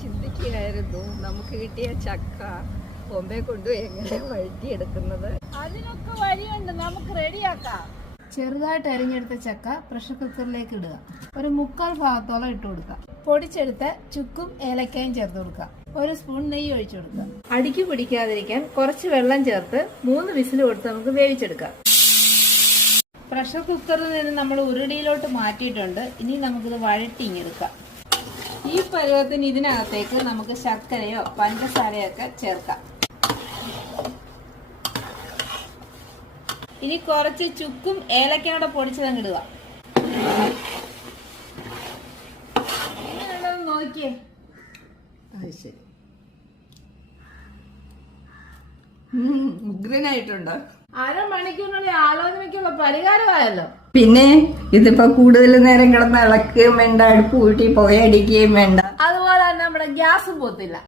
ചിന്തിക്കുകയായിരുന്നു നമുക്ക് കിട്ടിയ ചക്ക ബോംബെ കൊണ്ടുപോയി എങ്ങനെ വഴറ്റിയെടുക്കുന്നത്. അതിനൊക്കെ വഴിയുണ്ട്, നമുക്ക് റെഡിയാക്കാം. ചെറുതായിട്ട് അരിഞ്ഞെടുത്ത ചക്ക പ്രഷർ കുക്കറിലേക്ക് ഇടുക. ഒരു 3/4 ഭാഗത്തോളം ഇട്ട് കൊടുക്കുക. പൊടിച്ചെടുത്ത ചുക്കും ഏലക്കയും ചേർത്ത് കൊടുക്കുക. 1 സ്പൂൺ നെയ്യ് ഒഴിച്ചു കൊടുക്കുക. അടിക്ക് പിടിക്കാതിരിക്കാൻ കുറച്ച് വെള്ളം ചേർത്ത് 3 വിസിൽ കൊടുത്ത് നമുക്ക് വേവിച്ചെടുക്കാം. പ്രഷർ കുക്കറിൽ നിന്ന് നമ്മൾ ഉരുളിയിലോട്ട് മാറ്റിയിട്ടുണ്ട്. ഇനി നമുക്കിത് വഴറ്റിങ്ങെടുക്കാം. ഈ പരുവത്തിന് ഇതിനകത്തേക്ക് നമുക്ക് ശർക്കരയോ പഞ്ചസാരയോ ഒക്കെ ചേർക്കാം. ഇനി കുറച്ച് ചുക്കും ഏലക്കയോടെ പൊടിച്ചതങ്ങിടുക. നോക്കിയേ, അത് ശരി, ഉഗ്രനായിട്ടുണ്ട്. അരമണിക്കൂറിനുള്ളിൽ ആലോചനയ്ക്കുള്ള പരിഹാരമായല്ലോ. പിന്നെ ഇതിപ്പോ കൂടുതൽ നേരം കിടന്ന് ഇളക്കുകയും വേണ്ട, അടുപ്പ് കൂട്ടി പുകയടിക്കുകയും വേണ്ട. അതുപോലെ തന്നെ നമ്മുടെ ഗ്യാസും പോത്തില്ല.